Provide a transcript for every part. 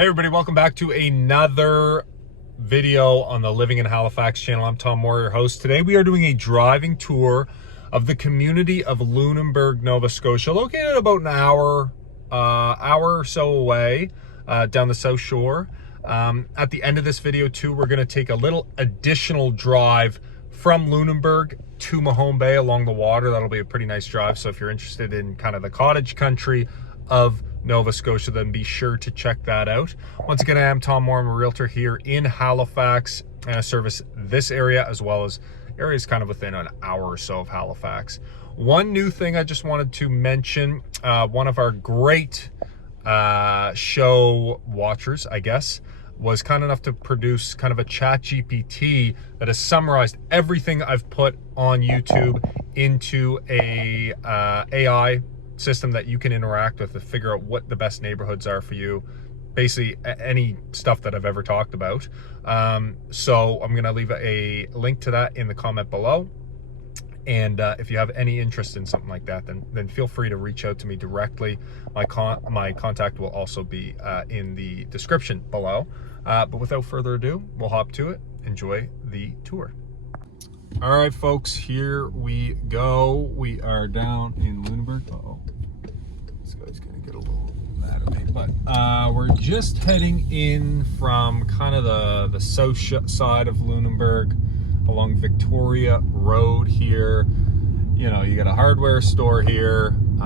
Hey everybody, welcome back to another video on the Living in Halifax channel. I'm Tom Moore, your host. Today we are doing a driving tour of the community of Lunenburg, Nova Scotia, located about an hour or so away down the South Shore. At the end of this video too, we're going to take a little additional drive from Lunenburg to Mahone Bay along the water. That'll be a pretty nice drive. So if you're interested in kind of the cottage country of Nova Scotia, then be sure to check that out. Once again, I am Tom Moore. I'm a realtor here in Halifax, and I service this area as well as areas kind of within an hour or so of Halifax. One new thing I just wanted to mention, one of our great show watchers, I guess, was kind enough to produce kind of a chat GPT that has summarized everything I've put on YouTube into a AI system that you can interact with to figure out what the best neighborhoods are for you. Basically any stuff that I've ever talked about. So I'm gonna leave a link to that in the comment below. And if you have any interest in something like that, then feel free to reach out to me directly. My contact will also be in the description below. But without further ado, we'll hop to it. Enjoy the tour. All right, folks, here we go. We are down in Lunenburg. Uh-oh, this guy's gonna get a little mad at me. But we're just heading in from kind of the south side of Lunenburg along Victoria Road here. You know, you got a hardware store here. You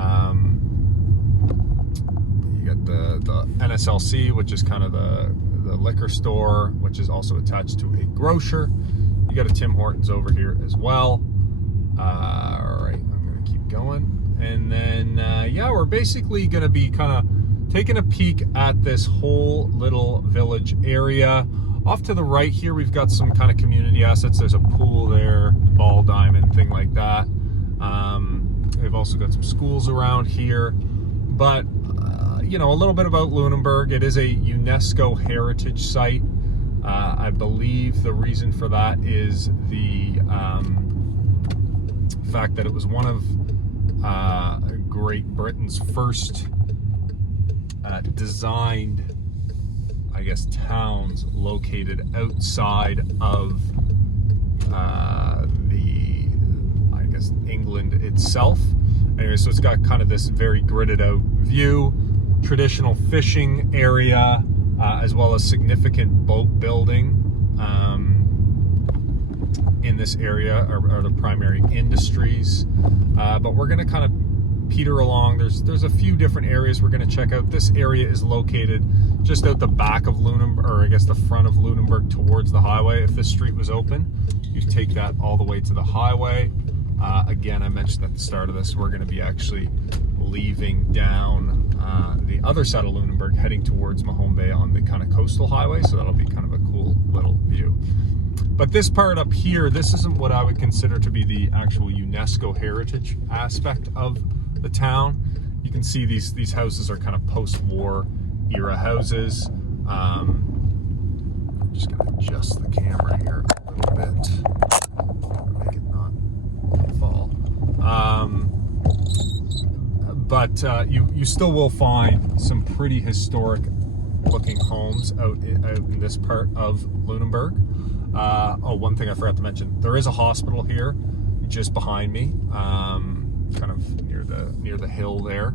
got the NSLC, which is kind of the liquor store, which is also attached to a grocer. You got a Tim Hortons over here as well. All right, I'm gonna keep going. And then, yeah, we're basically gonna be kind of taking a peek at this whole little village area. Off to the right here, we've got some kind of community assets. There's a pool there, ball diamond, thing like that. They've also got some schools around here. But, you know, a little bit about Lunenburg. It is a UNESCO Heritage Site. I believe the reason for that is the fact that it was one of Great Britain's first designed, I guess, towns located outside of England itself. Anyway, so it's got kind of this very gridded out view, traditional fishing area, as well as significant boat building in this area are the primary industries. But we're going to kind of peter along. There's a few different areas we're going to check out. This area is located just out the back of Lunenburg, or I guess the front of Lunenburg towards the highway. If this street was open, you take that all the way to the highway. Again, I mentioned at the start of this, we're going to be actually leaving down the other side of Lunenburg, heading towards Mahone Bay on the kind of coastal highway, so that'll be kind of a cool little view. But this part up here, this isn't what I would consider to be the actual UNESCO heritage aspect of the town. You can see these houses are kind of post-war era houses. I'm just going to adjust the camera here a little bit, make it not fall. But you still will find some pretty historic looking homes out in this part of Lunenburg. Oh, one thing I forgot to mention, there is a hospital here just behind me, kind of near the hill there.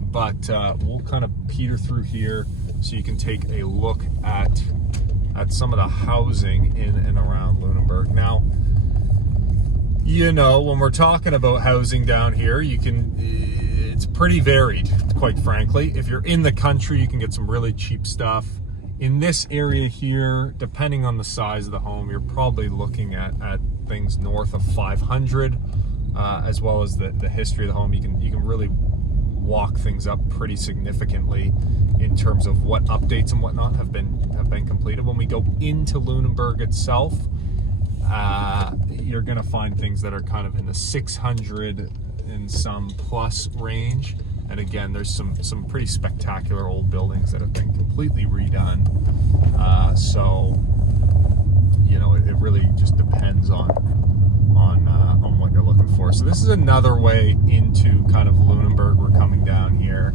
But we'll kind of peter through here so you can take a look at some of the housing in and around Lunenburg. Now, you know, when we're talking about housing down here, it's pretty varied, quite frankly. If you're in the country, you can get some really cheap stuff. In this area here, depending on the size of the home, you're probably looking at things north of 500, as well as the history of the home. You can really walk things up pretty significantly in terms of what updates and whatnot have been completed. When we go into Lunenburg itself, you're going to find things that are kind of in the 600 and some plus range. And again, there's some pretty spectacular old buildings that have been completely redone. So, you know, it really just depends on what you're looking for. So this is another way into kind of Lunenburg. We're coming down here.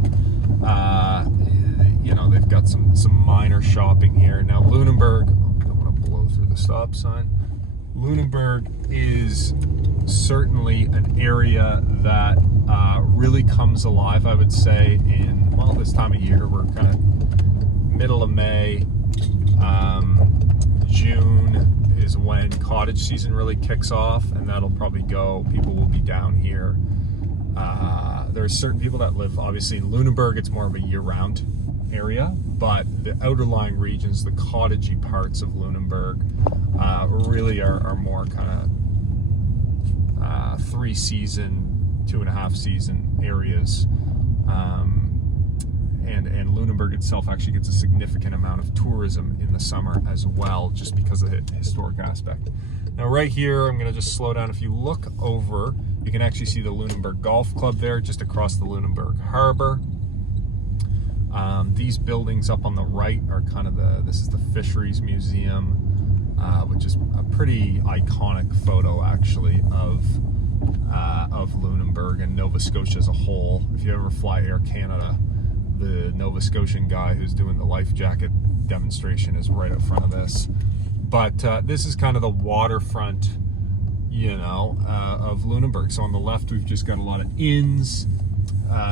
you know, they've got some minor shopping here. Now Lunenburg, I don't want to blow through the stop sign. Lunenburg is certainly an area that really comes alive, I would say, in, well, this time of year. We're kind of middle of May. June is when cottage season really kicks off, and that'll probably go, people will be down here. There's certain people that live, obviously, in Lunenburg. It's more of a year-round area, but the outerlying regions, the cottagey parts of Lunenburg, really are more kind of 3-season, 2.5-season areas. And Lunenburg itself actually gets a significant amount of tourism in the summer as well, just because of the historic aspect. Now right here, I'm going to just slow down. If you look over, you can actually see the Lunenburg Golf Club there, just across the Lunenburg Harbor. These buildings up on the right are kind of this is the Fisheries Museum, which is a pretty iconic photo actually of Lunenburg and Nova Scotia as a whole. If you ever fly Air Canada, the Nova Scotian guy who's doing the life jacket demonstration is right out front of this. But this is kind of the waterfront, you know, of Lunenburg. So on the left, we've just got a lot of inns,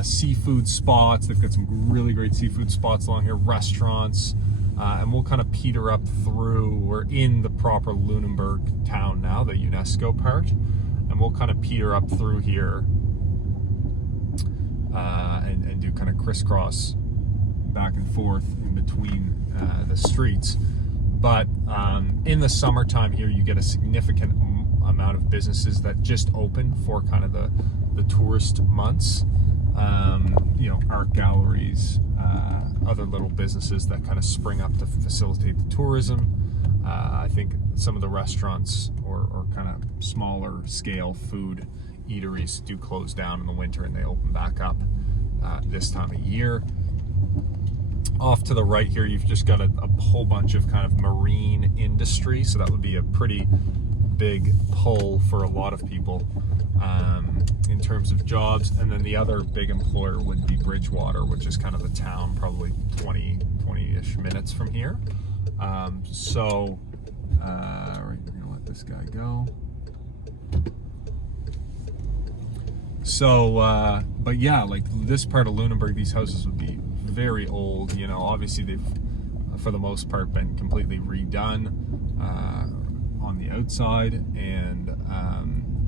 seafood spots. They've got some really great seafood spots along here, restaurants, and we'll kind of peter up through. We're in the proper Lunenburg town now, the UNESCO part, and we'll kind of peter up through here and do kind of crisscross back and forth in between the streets. But in the summertime here, you get a significant amount of businesses that just open for kind of the tourist months. You know, art galleries, other little businesses that kind of spring up to facilitate the tourism. I think some of the restaurants or kind of smaller scale food eateries do close down in the winter, and they open back up this time of year. Off to the right here, you've just got a whole bunch of kind of marine industry, so that would be a pretty big pull for a lot of people in terms of jobs. And then the other big employer would be Bridgewater, which is kind of the town, probably 20-ish minutes from here. So right, we're gonna let this guy go. So, but yeah, like this part of Lunenburg, these houses would be very old. You know, obviously they've, for the most part, been completely redone on the outside, and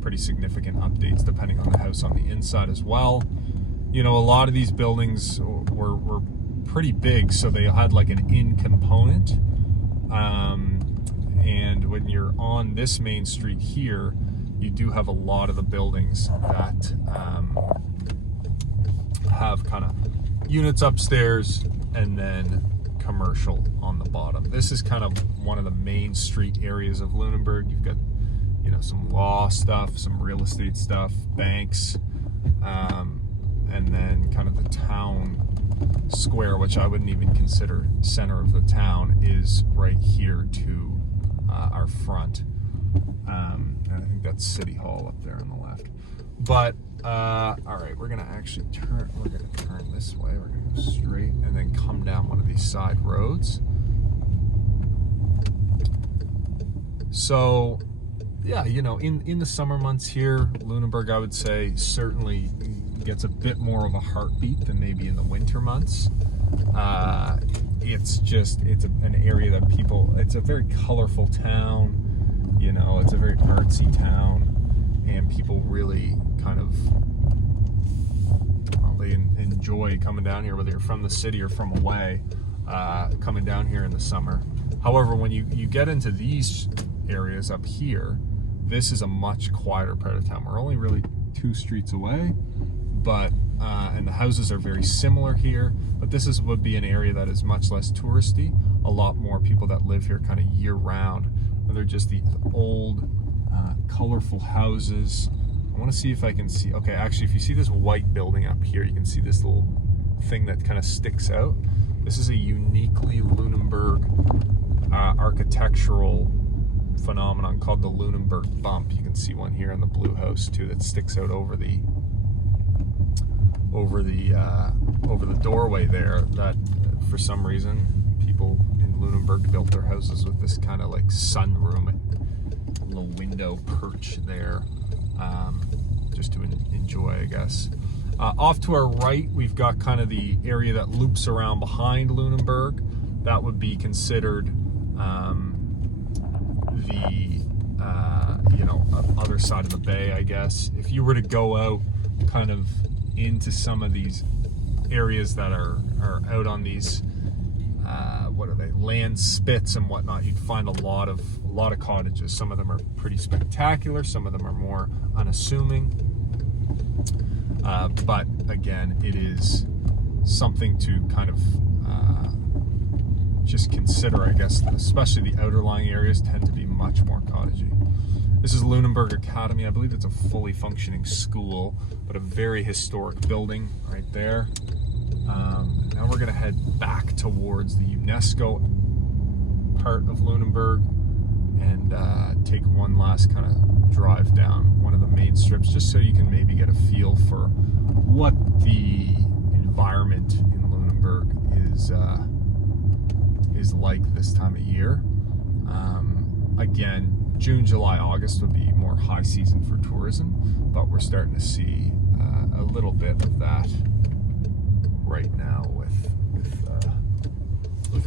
pretty significant updates depending on the house on the inside as well. You know, a lot of these buildings were pretty big, so they had like an in component. And when you're on this main street here, you do have a lot of the buildings that have kind of units upstairs and then commercial on the bottom. This is kind of one of the main street areas of Lunenburg. You've got, you know, some law stuff, some real estate stuff, banks, and then kind of the town square, which I wouldn't even consider center of the town, is right here to our front. And I think that's City Hall up there on the left. But all right, we're gonna actually turn. We're gonna turn this way. We're gonna go straight and then come down one of these side roads. So, yeah, you know, in the summer months here, Lunenburg, I would say, certainly gets a bit more of a heartbeat than maybe in the winter months. It's an area that people. It's a very colorful town. You know, it's a very artsy town, and people really kind of, well, they enjoy coming down here, whether you're from the city or from away, coming down here in the summer. However, when you get into these areas up here, this is a much quieter part of town. We're only really 2 streets away, but and the houses are very similar here, but this would be an area that is much less touristy. A lot more people that live here kind of year round. And they're just these old, colorful houses. I want to see if I can see. Okay, actually, if you see this white building up here, you can see this little thing that kind of sticks out. This is a uniquely Lunenburg architectural phenomenon called the Lunenburg bump. You can see one here in the blue house too that sticks out over the doorway there. That for some reason, people in Lunenburg built their houses with this kind of like sunroom, little window perch there, just to enjoy, I guess. Off to our right, we've got kind of the area that loops around behind Lunenburg. That would be considered the other side of the bay, I guess. If you were to go out kind of into some of these areas that are out on these what are they, land spits and whatnot, you'd find a lot of cottages. Some of them are pretty spectacular, some of them are more unassuming, but again, it is something to kind of just consider, I guess. Especially the outerlying areas tend to be much more cottagey. This is Lunenburg Academy. I believe it's a fully functioning school, but a very historic building right there. Now we're gonna head back towards the UNESCO part of Lunenburg and take one last kind of drive down one of the main strips, just so you can maybe get a feel for what the environment in Lunenburg is like this time of year. Again, June, July, August would be more high season for tourism, but we're starting to see a little bit of that right now with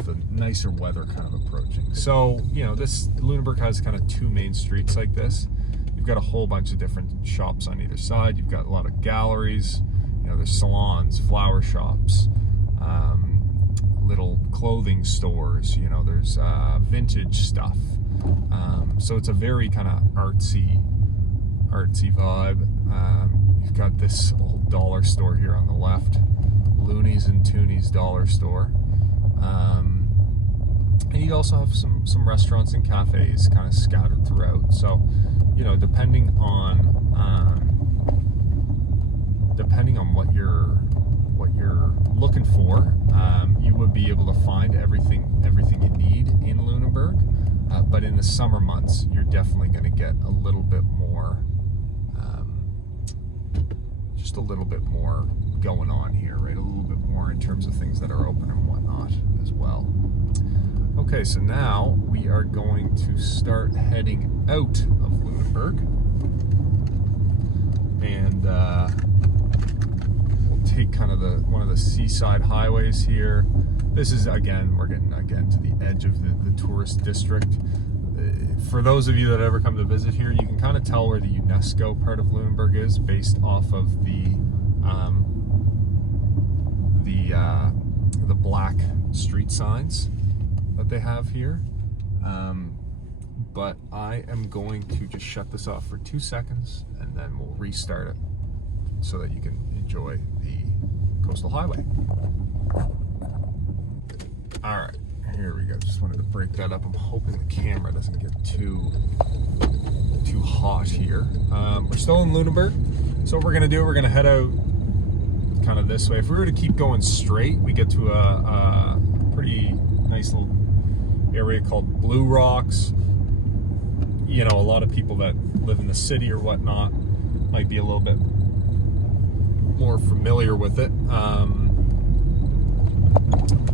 the nicer weather kind of approaching. So, this Lunenburg has kind of two main streets like this. You've got a whole bunch of different shops on either side. You've got a lot of galleries, there's salons, flower shops, little clothing stores, there's vintage stuff. So it's a very kind of artsy vibe. You've got this old dollar store here on the left, Loonies and Toonies dollar store. And you also have some restaurants and cafes kind of scattered throughout. So, depending on what you're looking for, you would be able to find everything you need in Lunenburg. But in the summer months, you're definitely going to get a little bit more, just a little bit more going on here, right? A little bit more in terms of things that are open and whatnot as well. Okay, so now we are going to start heading out of Lunenburg, and we'll take kind of one of the seaside highways here. This is, again, we're getting to the edge of the tourist district. For those of you that ever come to visit here, you can kind of tell where the UNESCO part of Lunenburg is based off of the black street signs that they have here. But I am going to just shut this off for 2 seconds, and then we'll restart it so that you can enjoy the coastal highway. All right, here we go. Just wanted to break that up. I'm hoping the camera doesn't get too hot here. We're still in Lunenburg, so what we're gonna do, we're gonna head out kind of this way. If we were to keep going straight, we get to a pretty nice little area called Blue Rocks. A lot of people that live in the city or whatnot might be a little bit more familiar with it.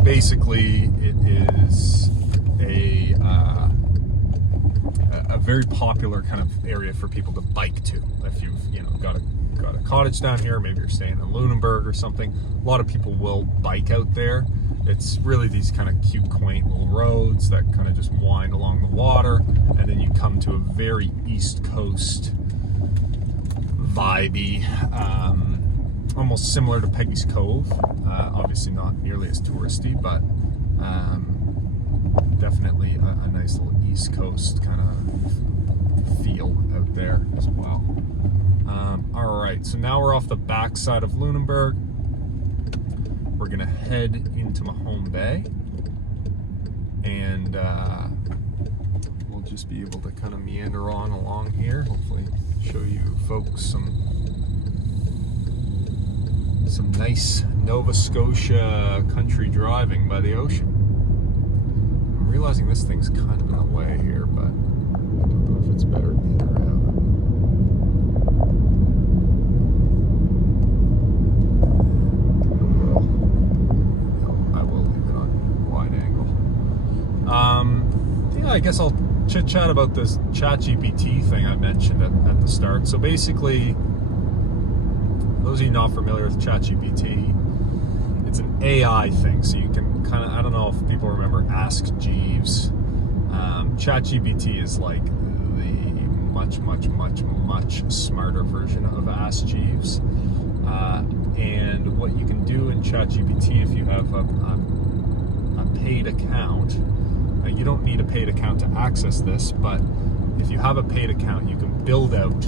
Basically, it is a very popular kind of area for people to bike to. If you've got a cottage down here, maybe you're staying in Lunenburg or something, a lot of people will bike out there. It's really these kind of cute, quaint little roads that kind of just wind along the water, and then you come to a very East Coast vibey, almost similar to Peggy's Cove. Obviously not nearly as touristy, but definitely a nice little East Coast kind of feel out there as well. All right, so now we're off the backside of Lunenburg. We're gonna head into Mahone Bay, and we'll just be able to kind of meander on along here. Hopefully show you folks some nice Nova Scotia country driving by the ocean. I'm realizing this thing's kind of in the way here, but I don't know if it's better either out. I will leave it on I guess I'll chit-chat about this ChatGPT thing I mentioned at the start. So basically, those of you not familiar with ChatGPT, it's an AI thing. So you can kind of, I don't know if people remember Ask Jeeves. ChatGPT is like the much smarter version of Ask Jeeves. And what you can do in ChatGPT, if you have a paid account, you don't need a paid account to access this, but if you have a paid account, you can build out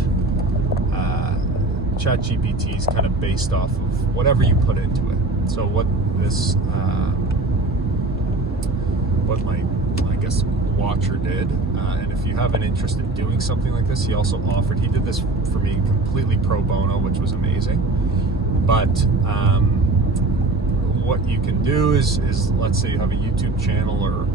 ChatGPT is kind of based off of whatever you put into it. So what this, what my, I guess, watcher did, and if you have an interest in doing something like this, he also offered, he did this for me completely pro bono, which was amazing. But what you can do is let's say you have a YouTube channel, or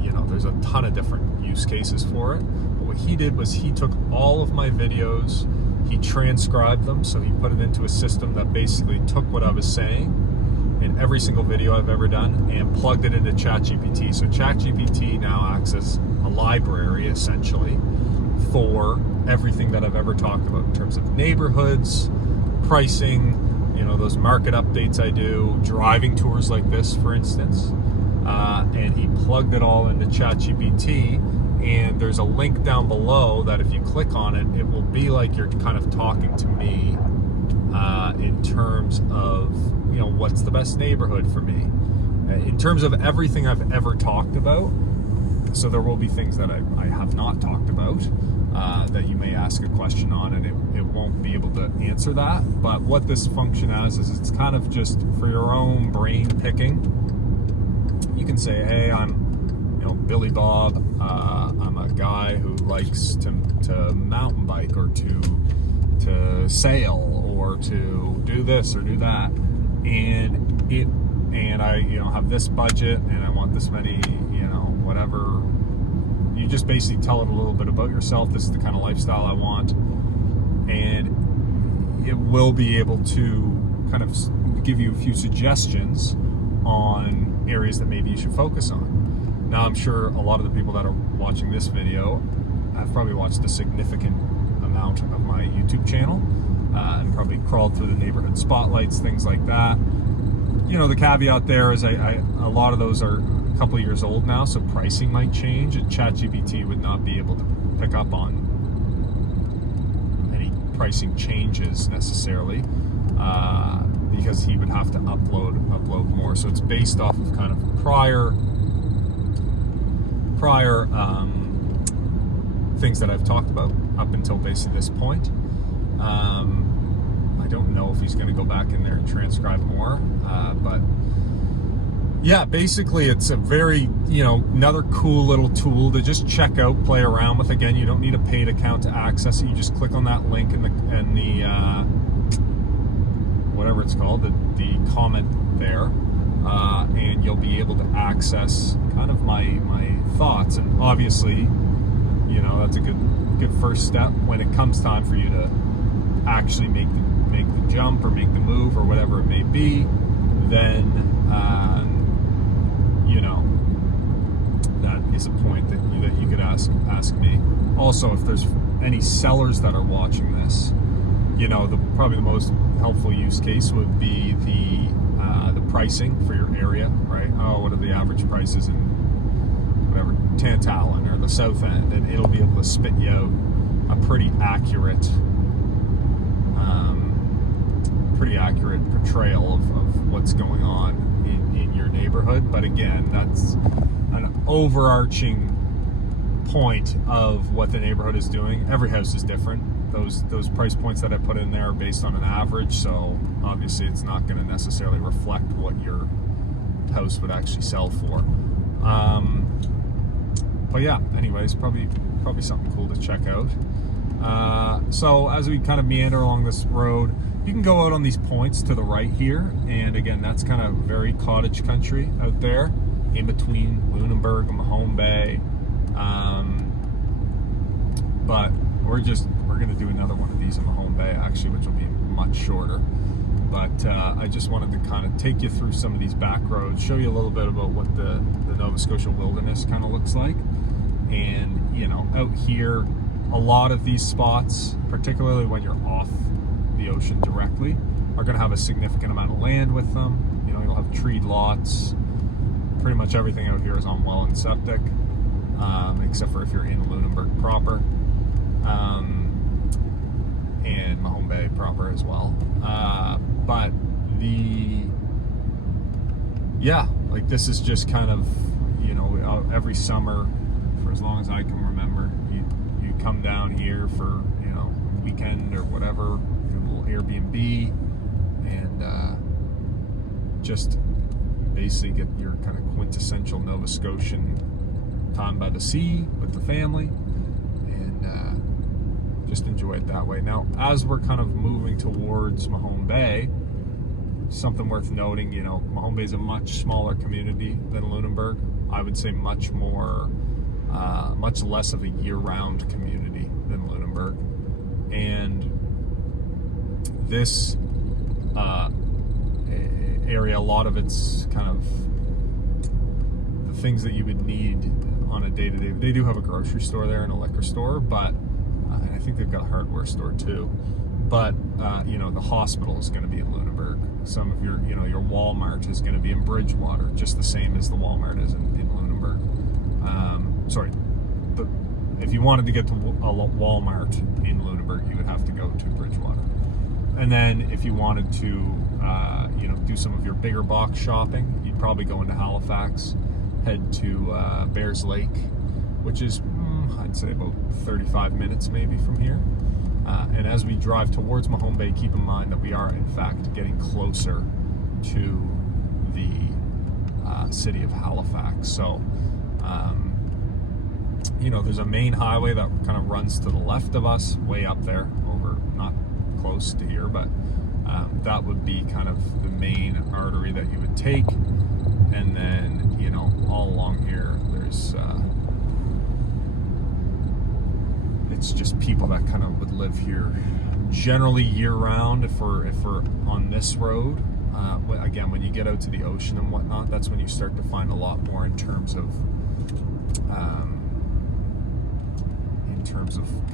you know, there's a ton of different use cases for it. But what he did was he took all of my videos, he transcribed them, so he put it into a system that basically took what I was saying in every single video I've ever done and plugged it into ChatGPT. So ChatGPT now acts as a library, essentially, for everything that I've ever talked about in terms of neighborhoods, pricing, you know, those market updates I do, driving tours like this, for instance. And he plugged it all into ChatGPT, and there's a link down below that if you click on it, it will be like you're kind of talking to me in terms of, you know, what's the best neighborhood for me. In terms of everything I've ever talked about, so there will be things that I have not talked about that you may ask a question on, and it won't be able to answer that. But what this function has is it's kind of just for your own brain picking. You can say, hey, I'm, you know, Billy Bob. I'm a guy who likes to mountain bike, or to sail, or to do this or do that, and I, you know, have this budget, and I want this many, you know, whatever. You just basically tell it a little bit about yourself. This is the kind of lifestyle I want, and it will be able to kind of give you a few suggestions on areas that maybe you should focus on. Now, I'm sure a lot of the people that are watching this video have probably watched a significant amount of my YouTube channel, and probably crawled through the neighborhood spotlights, things like that. You know, the caveat there is a lot of those are a couple of years old now, so pricing might change, and ChatGPT would not be able to pick up on any pricing changes necessarily, because he would have to upload more. So it's based off of kind of prior things that I've talked about up until basically this point. I don't know if he's going to go back in there and transcribe more, but yeah, basically it's a very, you know, another cool little tool to just check out, play around with. Again, you don't need a paid account to access it. You just click on that link in the whatever it's called, the comment there, and you'll be able to access kind of my thoughts. And obviously, you know, that's a good first step. When it comes time for you to actually make the jump or make the move or whatever it may be, then you know, that is a point that you could ask me. Also, if there's any sellers that are watching this, you know, probably the most helpful use case would be the pricing for your area, right? Oh, what are the average prices in whatever, Tantallon or the South End, and it'll be able to spit you out a pretty accurate portrayal of what's going on in your neighborhood. But again, that's an overarching point of what the neighborhood is doing. Every house is different. Those price points that I put in there are based on an average, so obviously it's not going to necessarily reflect what your house would actually sell for. But yeah, anyways, probably something cool to check out. So as we kind of meander along this road, you can go out on these points to the right here, and again, that's kind of very cottage country out there in between Lunenburg and Mahone Bay. But we're going to do another one of these in Mahone Bay, actually, which will be much shorter. But I just wanted to kind of take you through some of these back roads, show you a little bit about what the Nova Scotia wilderness kind of looks like. And, you know, out here, a lot of these spots, particularly when you're off the ocean directly, are going to have a significant amount of land with them. You know, you'll have treed lots. Pretty much everything out here is on well and septic, except for if you're in Lunenburg proper, and Mahone Bay proper as well. But like this is just kind of, you know, every summer for as long as I can remember, you come down here for, you know, weekend or whatever, get a little Airbnb, and just basically get your kind of quintessential Nova Scotian time by the sea with the family, and just enjoy it that way. Now, as we're kind of moving towards Mahone Bay, something worth noting, you know, Mahone Bay is a much smaller community than Lunenburg. I would say much less of a year-round community than Lunenburg. And this area, a lot of it's kind of the things that you would need on a day-to-day. They do have a grocery store there and a liquor store, but I think they've got a hardware store too. But you know, the hospital is going to be in Lunenburg. Some of your, you know, your Walmart is going to be in Bridgewater, just the same as the Walmart is in Lunenburg. Sorry, but if you wanted to get to a Walmart in Lunenburg, you would have to go to Bridgewater. And then if you wanted to, you know, do some of your bigger box shopping, you'd probably go into Halifax, head to Bears Lake, which is, I'd say about 35 minutes maybe from here. And as we drive towards Mahone Bay, keep in mind that we are in fact getting closer to the city of Halifax. So, you know, there's a main highway that kind of runs to the left of us, way up there, over, not close to here, but that would be kind of the main artery that you would take. And then, you know, all along here, there's it's just people that kind of would live here generally year-round. If we're on this road, again, when you get out to the ocean and whatnot, that's when you start to find a lot more in terms of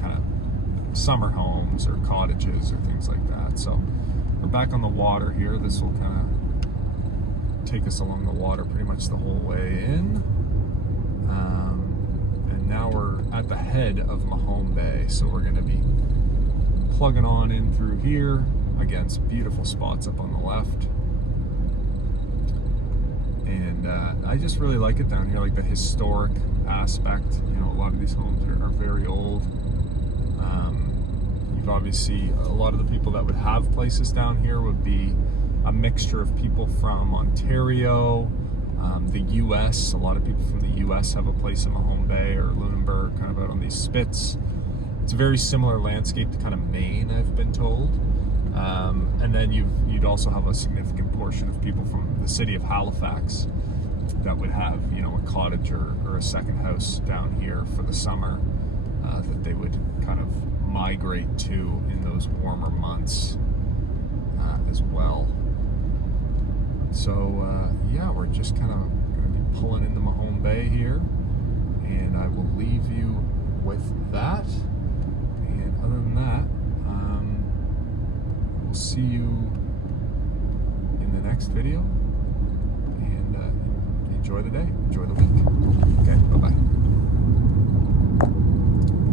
kind of summer homes or cottages or things like that. So we're back on the water here. This will kind of take us along the water pretty much the whole way in. And now we're at the head of Mahone Bay, so we're going to be plugging on in through here. Again, some beautiful spots up on the left. And I just really like it down here, like the historic aspect. You know, a lot of these homes are very old. You've obviously, a lot of the people that would have places down here would be a mixture of people from Ontario, the U.S. A lot of people from the U.S. have a place in Mahone Bay or Lunenburg, kind of out on these spits. It's a very similar landscape to kind of Maine, I've been told. And then you'd also have a significant portion of people from the city of Halifax that would have, you know, a cottage or a second house down here for the summer that they would kind of migrate to in those warmer months as well. So yeah, we're just kind of going to be pulling into Mahone Bay here, and I will leave you with that. And other than that, we'll see you in the next video, and enjoy the day, enjoy the week.